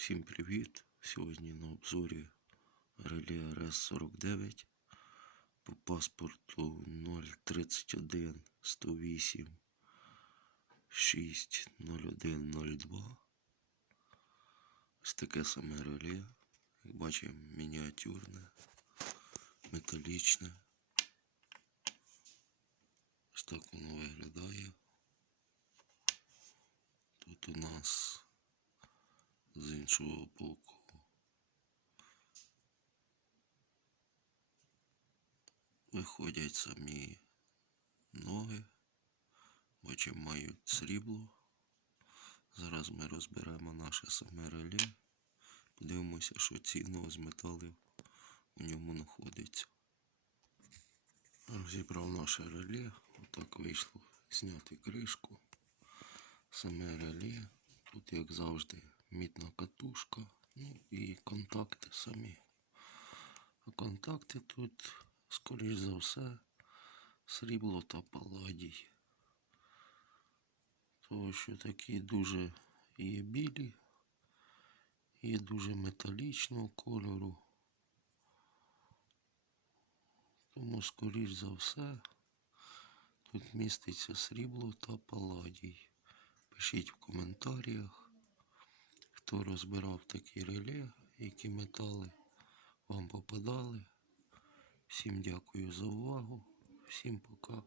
Всім привіт! Сьогодні на обзорі реле РС-49 по паспорту 031 108 60102. Ось таке саме реле. Як бачимо, мініатюрне, металічне. Ось так воно виглядає. Тут у нас з іншого боку. Виходять самі ноги, бачимо мають срібло. Зараз ми розберемо наше саме реле. Подивимося, що цінного з металів у ньому знаходиться. Розібрав наше реле. Отак вийшло зняти кришку. Саме реле. Тут, як завжди, мідна катушка, ну і контакти самі. А контакти тут, скоріш за все, срібло та паладій. Тому що такі дуже є білі, є дуже металічного кольору. Тому, скоріш за все, тут міститься срібло та паладій. Пишіть в коментарях, хто розбирав такі реле, які метали вам попадали. Всім дякую за увагу. Всім пока.